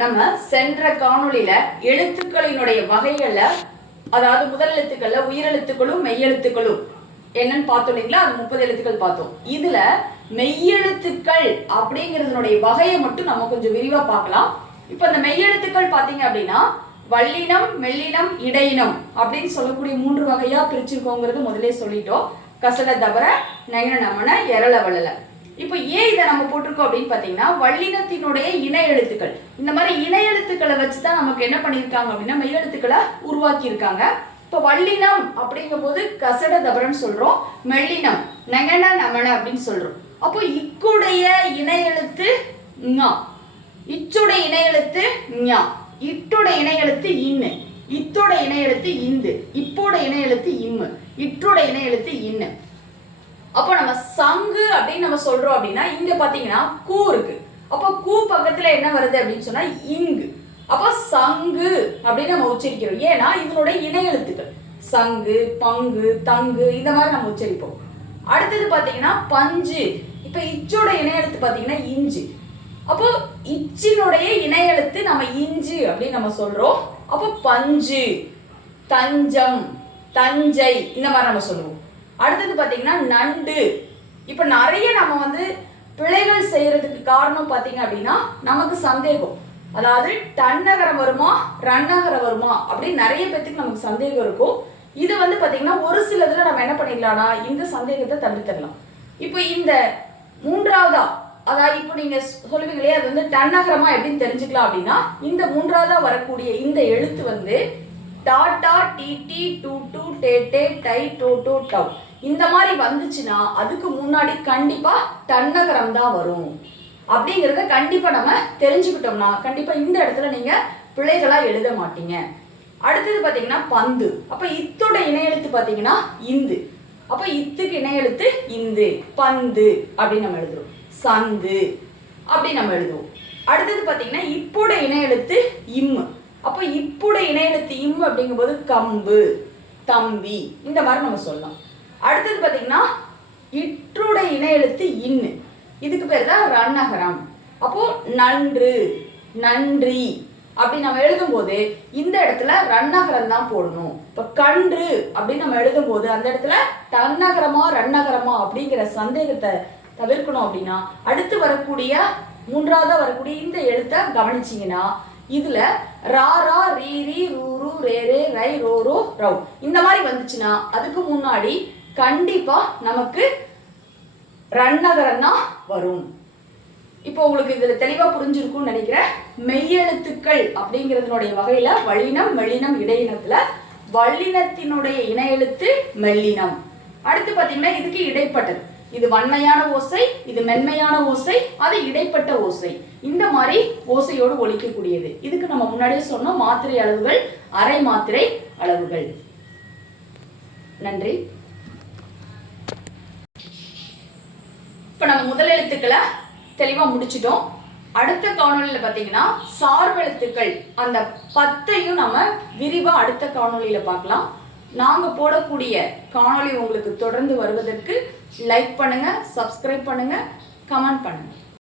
நம்ம சென்ற காணொளியில எழுத்துக்களினுடைய வகைகள்ல அதாவது முதல் எழுத்துக்கள்ல உயிரெழுத்துக்களும் மெய்யெழுத்துக்களும் என்னன்னு பார்த்தோம் இல்லைங்களா? அது முப்பது எழுத்துக்கள் பார்த்தோம். இதுல மெய்யெழுத்துக்கள் அப்படிங்கிறதுனுடைய வகையை மட்டும் நம்ம கொஞ்சம் விரிவா பார்க்கலாம். இப்போ இந்த மெய்யெழுத்துக்கள் பார்த்தீங்க அப்படின்னா வல்லினம் மெல்லினம் இடையினம் அப்படின்னு சொல்லக்கூடிய மூன்று வகையா பிரிச்சிருக்கோங்கிறது முதலே சொல்லிட்டோம். கசட தவற நயன நமன எரள வளல இப்போ ஏன் இதை நம்ம போட்டிருக்கோம் அப்படின்னு பார்த்தீங்கன்னா வல்லினத்தினுடைய இணை எழுத்துக்கள். இந்த மாதிரி இணை எழுத்துக்களை வச்சு தான் நமக்கு என்ன பண்ணியிருக்காங்க அப்படின்னா மெய்யெழுத்துக்களை உருவாக்கியிருக்காங்க. இப்போ வல்லினம் அப்படிங்கும்போது கசட தபரன்னு சொல்றோம். மெல்லினம் நகன நமன அப்படின்னு சொல்றோம். அப்போ இக்குடைய இணை எழுத்து ஞா. இச்சுடைய இணை எழுத்து ஞா. இட்டுட இணை எழுத்து இன்னு. இத்தோட இணை எழுத்து இந்து. இப்போட இணை எழுத்து இம்மு. இற்றோட இணை எழுத்து இன்னு. அப்போ நம்ம சங்கு அப்படின்னு நம்ம சொல்றோம் அப்படின்னா இங்க பாத்தீங்கன்னா கூ இருக்கு. அப்போ கூ பக்கத்துல என்ன வருது அப்படின்னு சொன்னா இங்கு. அப்போ சங்கு அப்படின்னு நம்ம உச்சரிக்கிறோம். ஏன்னா இதனுடைய இணை எழுத்துக்கள். சங்கு பங்கு தங்கு இந்த மாதிரி நம்ம உச்சரிப்போம். அடுத்தது பாத்தீங்கன்னா பஞ்சு. இப்ப இச்சோட இணை எழுத்து பாத்தீங்கன்னா இஞ்சு. அப்போ இச்சினுடைய இணை எழுத்து நம்ம இஞ்சு அப்படின்னு நம்ம சொல்றோம். அப்போ பஞ்சு தஞ்சம் தஞ்சை இந்த மாதிரி நம்ம சொல்லுவோம். அடுத்தது பார்த்தீங்கன்னா நண்டு. இப்போ நிறைய நம்ம வந்து பிழைகள் செய்கிறதுக்கு காரணம் பார்த்தீங்க அப்படின்னா நமக்கு சந்தேகம். அதாவது டன்னகரம் வருமா ரன்னகரம் வருமா அப்படின்னு நிறைய பேத்துக்கு நமக்கு சந்தேகம் இருக்கும். இது வந்து பார்த்தீங்கன்னா ஒரு சிலதுல நம்ம என்ன பண்ணிடலாம்னா இந்த சந்தேகத்தை தவிர்த்துடலாம். இப்போ இந்த மூன்றாவதா அதாவது இப்போ நீங்க சொல்லுவீங்களே அது வந்து டன்னகரமா எப்படின்னு தெரிஞ்சுக்கலாம் அப்படின்னா இந்த மூன்றாவதா வரக்கூடிய இந்த எழுத்து வந்து டாட்டா டிடி டூ டூ டே டே டை டூ டூ டவ். இந்த மாதிரி வந்துச்சுன்னா அதுக்கு முன்னாடி கண்டிப்பா தன்னகரம் தான் வரும். அப்படிங்கிறத கண்டிப்பா நம்ம தெரிஞ்சுக்கிட்டோம்னா கண்டிப்பா இந்த இடத்துல நீங்க பிழைகளா எழுத மாட்டீங்க. அடுத்தது பாத்தீங்கன்னா பந்து. அப்ப இத்தோட இணையெழுத்து பார்த்தீங்கன்னா பாத்தீங்கன்னா இந்து. அப்ப இத்துக்கு இணையெழுத்து இந்து. பந்து அப்படின்னு நம்ம எழுதுறோம். சந்து அப்படின்னு நம்ம எழுதுவோம். அடுத்தது பாத்தீங்கன்னா இப்போட இணையெழுத்து இம்மு. இப்புட இணை எழுத்து இம் அப்படிங்கும்போது கம்பு தம்பி இந்த மாதிரி நம்ம சொல்லலாம். அடுத்தது பார்த்தீங்கன்னா இற்றுட இணையெழுத்து இன்னு இதுக்கு பேர் தான் ரன்னகரம். அப்போ நன்று நன்றி அப்படி நம்ம எழுதும்போது இந்த இடத்துல ரன்னகரம் தான் போடணும். இப்போ கன்று அப்படின்னு நம்ம எழுதும்போது அந்த இடத்துல தன்னகரமா ரன்னகரமா அப்படிங்கிற சந்தேகத்தை தவிர்க்கணும் அப்படின்னா அடுத்து வரக்கூடிய மூன்றாவதாக வரக்கூடிய இந்த எழுத்தை கவனிச்சிங்கன்னா இதுல ரா ரா ரீ ரீ ரூ ரூ ரே ரே ரை ரோ ரோ ரவ் இந்த மாதிரி வந்துச்சுன்னா அதுக்கு முன்னாடி கண்டிப்பா நமக்கு ரன்னகரம் தான் வரும். இப்போ உங்களுக்கு இதுல தெளிவா புரிஞ்சிருக்கும்னு நினைக்கிறேன். மெய்யெழுத்துக்கள் அப்படிங்கிறதுனுடைய வகையில வல்லினம் மெல்லினம் இடையினத்துல வல்லினத்தினுடைய இணை எழுத்து மெல்லினம். அடுத்து பாத்தீங்கன்னா இதுக்கு இடைப்பட்டது. இது வன்மையான ஓசை இது மென்மையான ஓசை அது இடைப்பட்ட ஓசை. இந்த மாதிரி ஓசையோடு ஒழிக்கக்கூடியது இதுக்கு நம்ம முன்னாடியே சொன்னோம் மாத்திரை அளவுகள் அரை மாத்திரை அளவுகள். நன்றி. இப்போ நம்ம முதல் எழுத்துக்களை தெளிவாக முடிச்சிட்டோம். அடுத்த காணொலியில் பார்த்தீங்கன்னா சார்பெழுத்துக்கள் அந்த பத்தையும் நம்ம விரிவாக அடுத்த காணொலியில் பார்க்கலாம். நாங்கள் போடக்கூடிய காணொளி உங்களுக்கு தொடர்ந்து வருவதற்கு லைக் பண்ணுங்கள் சப்ஸ்கிரைப் பண்ணுங்கள் கமெண்ட் பண்ணுங்கள்